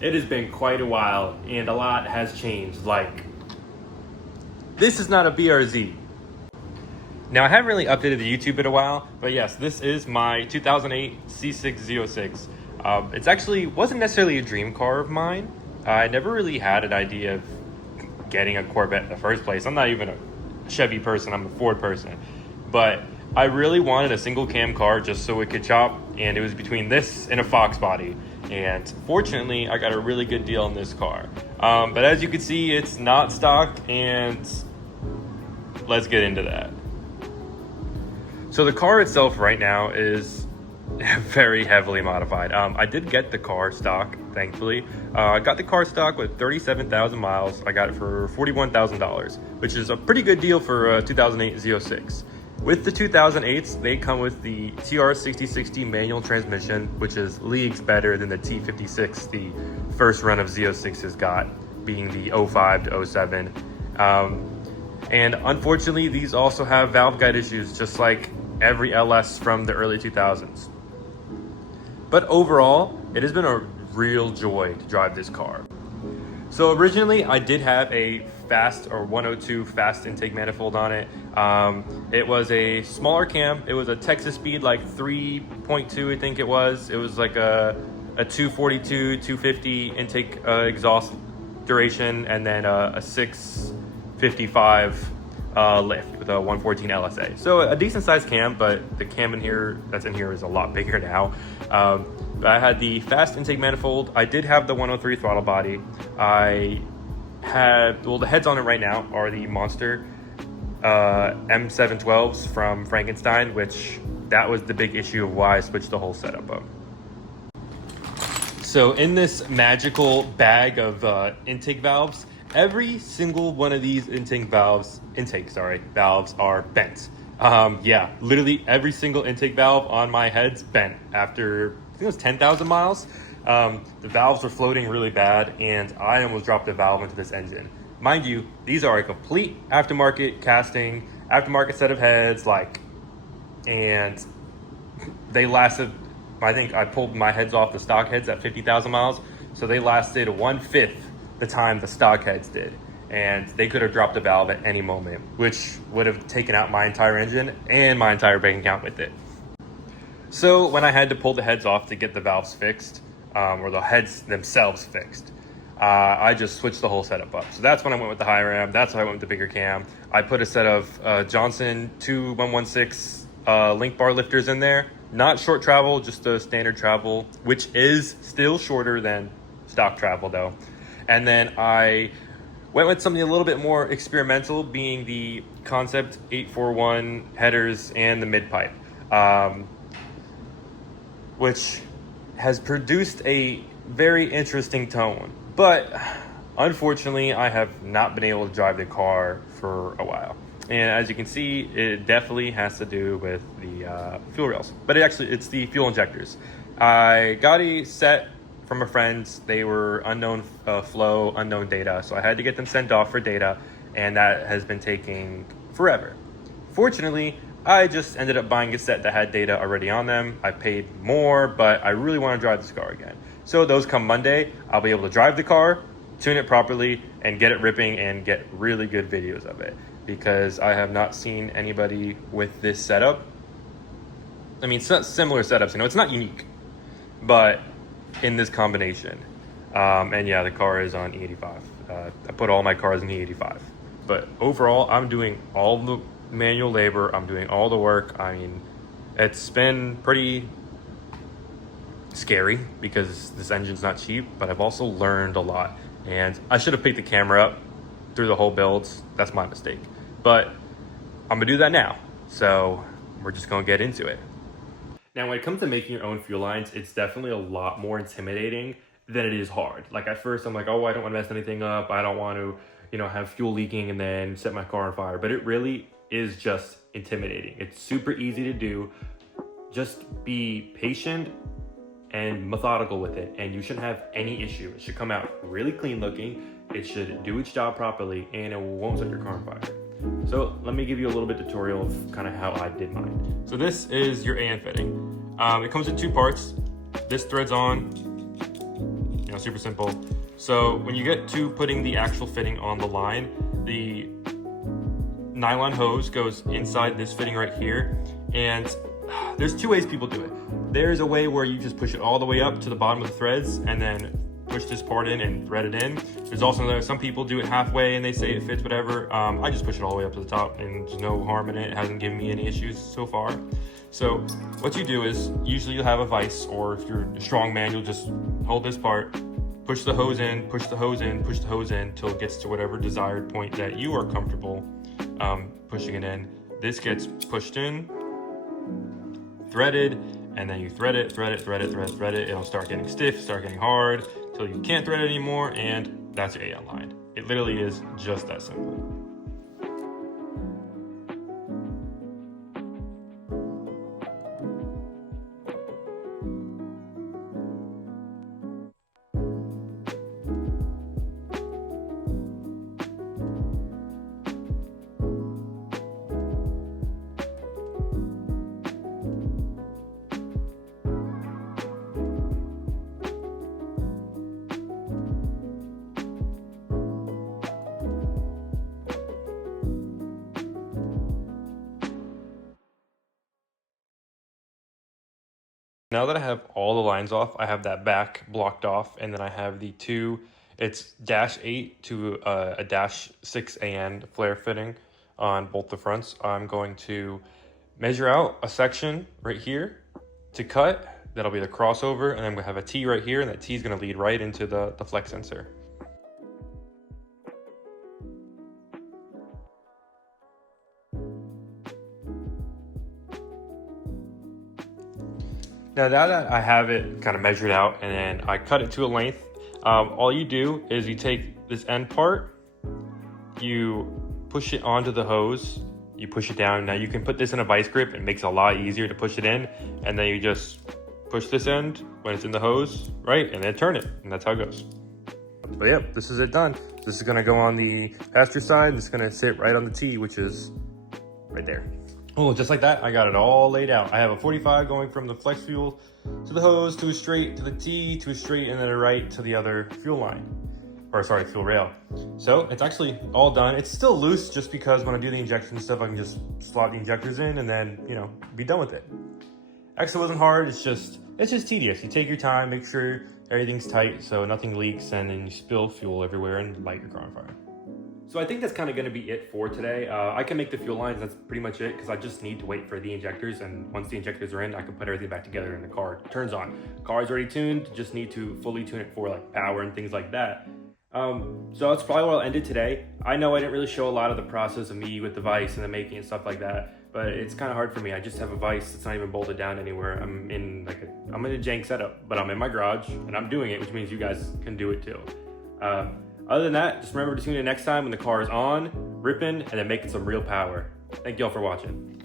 It has been quite a while and a lot has changed. Like, this is not a BRZ. Now, I haven't really updated the YouTube in a while, but yes, this is my 2008 C606. It's actually wasn't necessarily a dream car of mine. I never really had an idea of getting a Corvette in the first place. I'm not even a Chevy person, I'm a Ford person. But I really wanted a single cam car just so it could chop, and it was between this and a Fox body. And fortunately, I got a really good deal on this car. But as you can see, it's not stock, and let's get into that. So the car itself right now is very heavily modified. I did get the car stock, thankfully. I got the car stock with 37,000 miles. I got it for $41,000, which is a pretty good deal for a 2008 Z06. With the 2008s, they come with the TR6060 manual transmission, which is leagues better than the T56 the first run of Z06s got, being the 05 to 07. And unfortunately, these also have valve guide issues, just like every LS from the early 2000s. But overall, it has been a real joy to drive this car. So originally, I did have a fast or 102 fast intake manifold on it. It was a smaller cam. It was a Texas speed, like 3.2, I think it was. It was like a 242, 250 intake exhaust duration, and then a 655 lift with a 114 LSA. So a decent sized cam, but the cam that's in here is a lot bigger now. I had the fast intake manifold. I did have the 103 throttle body. I had, well, the heads on it right now are the Monster M712s from Frankenstein, which that was the big issue of why I switched the whole setup up. So in this magical bag of intake valves, every single one of these intake valves are bent. Yeah, literally every single intake valve on my head's bent after, I think it was 10,000 miles. The valves were floating really bad, and I almost dropped a valve into this engine. Mind you, these are a complete aftermarket casting, aftermarket set of heads, and they lasted, I think I pulled my heads off the stock heads at 50,000 miles, so they lasted 1/5 the time the stock heads did. And they could have dropped a valve at any moment, which would have taken out my entire engine and my entire bank account with it. So when I had to pull the heads off to get the valves fixed, or the heads themselves fixed, I just switched the whole setup up. So that's when I went with the high ram. That's when I went with the bigger cam. I put a set of Johnson 2116 link bar lifters in there. Not short travel, just a standard travel, which is still shorter than stock travel though. And then I went with something a little bit more experimental, being the Concept 841 headers and the mid pipe, which has produced a very interesting tone. But unfortunately, I have not been able to drive the car for a while. And as you can see, it definitely has to do with the fuel rails. But it's the fuel injectors. I got a set from a friend. They were unknown flow, unknown data. So I had to get them sent off for data, and that has been taking forever. Fortunately, I just ended up buying a set that had data already on them. I paid more, but I really want to drive this car again. So those come Monday, I'll be able to drive the car, tune it properly, and get it ripping and get really good videos of it, because I have not seen anybody with this setup. I mean, similar setups, it's not unique, but in this combination. And yeah, the car is on E85. I put all my cars in E85. But overall, I'm doing all the manual labor. I'm doing all the work. I mean, it's been pretty scary because this engine's not cheap, but I've also learned a lot. And I should have picked the camera up through the whole builds. That's my mistake. But I'm gonna do that now. So we're just gonna get into it. Now, when it comes to making your own fuel lines, it's definitely a lot more intimidating than it is hard. Like at first I'm like, oh, I don't want to mess anything up. I don't want to, have fuel leaking and then set my car on fire. But it really is just intimidating. It's super easy to do. Just be patient and methodical with it, and you shouldn't have any issue. It should come out really clean looking. It should do its job properly, and it won't set your car on fire. So let me give you a little bit tutorial of kind of how I did mine. So this is your AN fitting. It comes in two parts. This threads on, super simple. So when you get to putting the actual fitting on the line, the nylon hose goes inside this fitting right here, and there's two ways people do it. There's a way where you just push it all the way up to the bottom of the threads and then push this part in and thread it in. There's also some people do it halfway and they say it fits, whatever. I just push it all the way up to the top and there's no harm in it. It hasn't given me any issues so far. So what you do is usually you'll have a vise, or if you're a strong man, you'll just hold this part, push the hose in, push the hose in, push the hose in till it gets to whatever desired point that you are comfortable pushing it in. This gets pushed in, threaded, and then you thread it, thread it, thread it, thread it, thread it. It'll start getting stiff, start getting hard, till you can't thread it anymore, and that's your A line. It literally is just that simple. Now that I have all the lines off, I have that back blocked off, and then I have the two, it's -8 to a -6 AN flare fitting on both the fronts. I'm going to measure out a section right here to cut. That'll be the crossover, and then we have a T right here, and that T is going to lead right into the flex sensor. Now that I have it kind of measured out and then I cut it to a length, all you do is you take this end part, you push it onto the hose, you push it down. Now you can put this in a vice grip. It makes it a lot easier to push it in, and then you just push this end when it's in the hose, right? And then turn it, and that's how it goes. But yep, this is it done. This is gonna go on the passenger side. This is gonna sit right on the T, which is right there. Oh, just like that, I got it all laid out. I have a 45 going from the flex fuel to the hose, to a straight, to the T, to a straight, and then a right to the other fuel line. Or sorry, fuel rail. So it's actually all done. It's still loose just because when I do the injection stuff, I can just slot the injectors in and then, you know, be done with it. Actually, it wasn't hard. It's just tedious. You take your time, make sure everything's tight so nothing leaks, and then you spill fuel everywhere and light your car on fire. So I think that's kind of going to be it for today. I can make the fuel lines. That's pretty much it, because I just need to wait for the injectors, and once the injectors are in, I can put everything back together and the car turns on. Car is already tuned, just need to fully tune it for like power and things like that. So that's probably where I'll end it today. I know I didn't really show a lot of the process of me with the vise and the making and stuff like that, but it's kind of hard for me. I just have a vise that's not even bolted down anywhere. I'm in a jank setup, but I'm in my garage and I'm doing it, which means you guys can do it too. Other than that, just remember to tune in next time when the car is on, ripping, and then making some real power. Thank y'all for watching.